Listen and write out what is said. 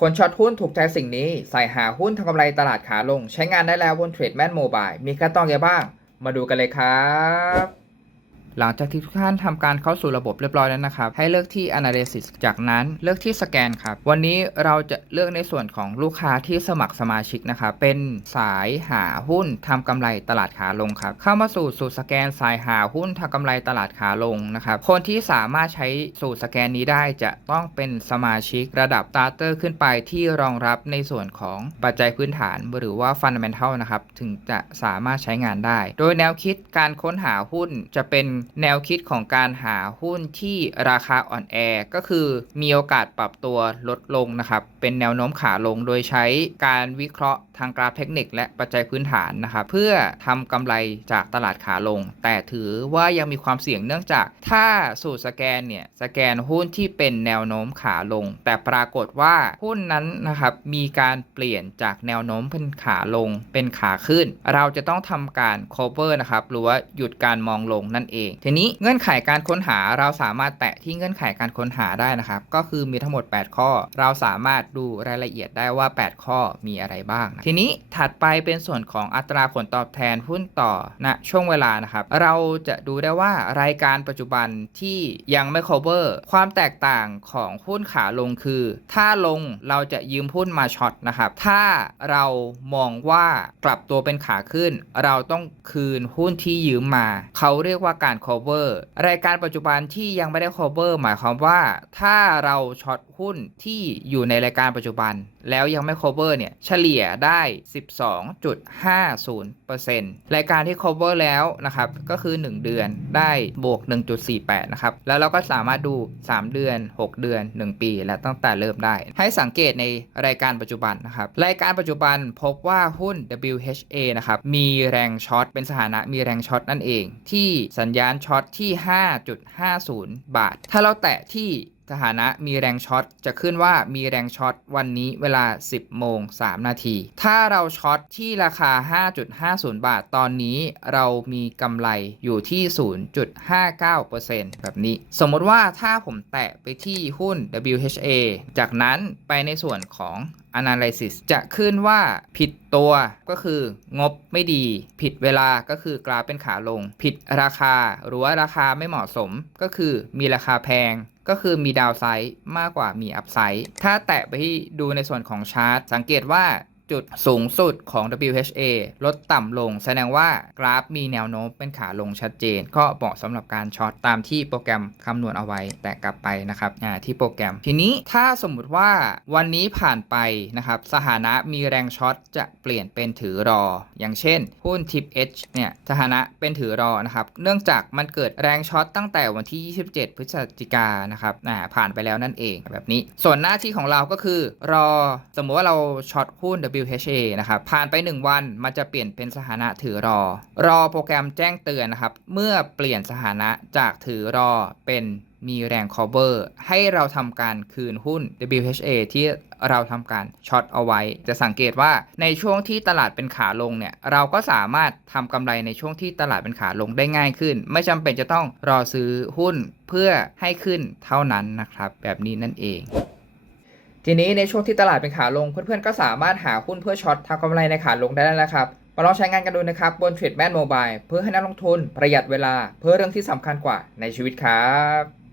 คนช็อตหุ้นถูกใจสิ่งนี้ ใส่หาหุ้นทำกำไรตลาดขาลง ใช้งานได้แล้วบนเทรดแมนโมบายมีขั้นตอนอะไรบ้าง มาดูกันเลยครับ หลังจากที่ทุกท่านทำการเข้าสู่ระบบเรียบร้อยแล้วนะครับ ให้เลือกที่ analysis จากนั้นเลือกที่สแกนครับ วันนี้เราจะเลือกในส่วนของลูกค้าที่สมัครสมาชิกนะครับ เป็นสายหาหุ้นทำกำไรตลาดขาลงครับ เข้ามาสู่สูตรสแกนสายหาหุ้นทำกำไรตลาดขาลงนะครับ คนที่สามารถใช้สูตรสแกนนี้ได้จะต้องเป็นสมาชิกระดับ starter ขึ้นไปที่รองรับในส่วนของปัจจัยพื้นฐานหรือว่า fundamental นะครับ ถึงจะสามารถใช้งานได้ โดยแนวคิดการค้นหาหุ้นจะเป็นแนวคิดของการหาหุ้นที่ราคาอ่อนแอ ก็คือมีโอกาสปรับตัวลดลงนะครับ เป็นแนวโน้มขาลงโดยใช้การวิเคราะห์ทางกราฟเทคนิค และปัจจัยพื้นฐานนะครับเพื่อทำกำไรจากตลาดขาลง แต่ถือว่ายังมีความเสี่ยงเนื่องจาก ถ้าสูตรสแกนเนี่ยสแกนหุ้นที่เป็นแนวโน้มขาลง แต่ปรากฏว่าหุ้นนั้นนะครับมีการเปลี่ยนจากแนวโน้มเป็นขาลงเป็นขาขึ้น เราจะต้องทำการ cover นะครับหรือว่าหยุดการมองลงนั่นเองทีนี้เงื่อนไขการค้นหาเราสามารถแตะที่เงื่อนไขการค้นหาได้นะครับ ก็คือมีทั้งหมด 8 ข้อ เราสามารถดูรายละเอียดได้ว่า 8 ข้อมีอะไรบ้าง ทีนี้ถัดไปเป็นส่วนของอัตราผลตอบแทนหุ้นต่อณช่วงเวลานะครับ เราจะดูได้ว่ารายการปัจจุบันที่ยังไม่ cover ความแตกต่างของหุ้นขาลงคือ ถ้าลงเราจะยืมหุ้นมาช็อตนะครับ ถ้าเรามองว่ากลับตัวเป็นขาขึ้น เราต้องคืนหุ้นที่ยืมมา เขาเรียกว่าการ cover รายการปัจจุบันที่ยังไม่ได้ cover หมายความว่าถ้าเราช็อตหุ้นที่อยู่ในรายการปัจจุบัน แล้วยังไม่ cover เนี่ยเฉลี่ยได้ 12.50%รายการที่ cover แล้วนะครับก็คือ 1 เดือนได้บวก 1.48 นะครับ แล้วเราก็สามารถดู 3 เดือน 6 เดือน 1 ปี และตั้งแต่เริ่มได้ ให้สังเกตในรายการปัจจุบันนะครับรายการปัจจุบันพบว่าหุ้น WHA นะครับมีแรงช็อตเป็นสถานะมีแรงช็อตนั่นเอง ที่สัญญาณช็อตที่ 5.50 บาท ถ้าเราแตะที่สถานะมีแรงช็อตจะขึ้นว่ามีแรงช็อตวันนี้เวลา 10 โมง 3 นาที ถ้าเราช็อตที่ราคา 5.50 บาท ตอนนี้เรามีกำไรอยู่ที่ 0.59%แบบนี้ สมมติว่าถ้าผมแตะไปที่หุ้น WHA จากนั้นไปในส่วนของ Analysis จะขึ้นว่าผิดตัวก็คืองบไม่ดี ผิดเวลาก็คือกราฟเป็นขาลง ผิดราคา หรือว่าราคาไม่เหมาะสม ก็คือมีราคาแพงก็คือมีดาวไซด์มากกว่ามีอัพไซด์ถ้าแตะไปที่ดูในส่วนของชาร์ตสังเกตว่า จุดสูงสุดของ WHA ลดต่ำลง แสดงว่ากราฟมีแนวโน้มเป็นขาลงชัดเจน ก็เหมาะสำหรับการช็อตตามที่โปรแกรมคำนวณเอาไว้ แต่กลับไปนะครับที่โปรแกรม ทีนี้ถ้าสมมุติว่าวันนี้ผ่านไปนะครับ สถานะมีแรงช็อตจะเปลี่ยนเป็นถือรอ อย่างเช่นหุ้น TIP H เนี่ยสถานะเป็นถือรอนะครับเนื่องจากมันเกิดแรงช็อตตั้งแต่วันที่ 27 พฤศจิกานะครับผ่านไปแล้วนั่นเองแบบนี้ ส่วนหน้าที่ของเราก็คือรอสมมติว่าเราช็อตหุ้น WHA นะครับ ผ่านไป 1 วันมันจะเปลี่ยนเป็นสถานะถือรอ รอโปรแกรมแจ้งเตือนนะครับ เมื่อเปลี่ยนสถานะจากถือรอเป็นมีแรง cover ให้เราทำการคืนหุ้น WHA ที่เราทำการช็อตเอาไว้ จะสังเกตว่าในช่วงที่ตลาดเป็นขาลงเนี่ย เราก็สามารถทำกำไรในช่วงที่ตลาดเป็นขาลงได้ง่ายขึ้น ไม่จำเป็นจะต้องรอซื้อหุ้นเพื่อให้ขึ้นเท่านั้นนะครับ แบบนี้นั่นเอง ทีนี้ในช่วงที่ตลาดเป็นขาลง เพื่อนๆก็สามารถหาหุ้นเพื่อช็อตทำกำไรในขาลงได้แล้วครับมาลองใช้งานกันดูนะครับ บน t r a d e m a n Mobile เพื่อให้นักลงทุนประหยัดเวลาเพื่อเรื่องที่สำคัญกว่าในชีวิตครับ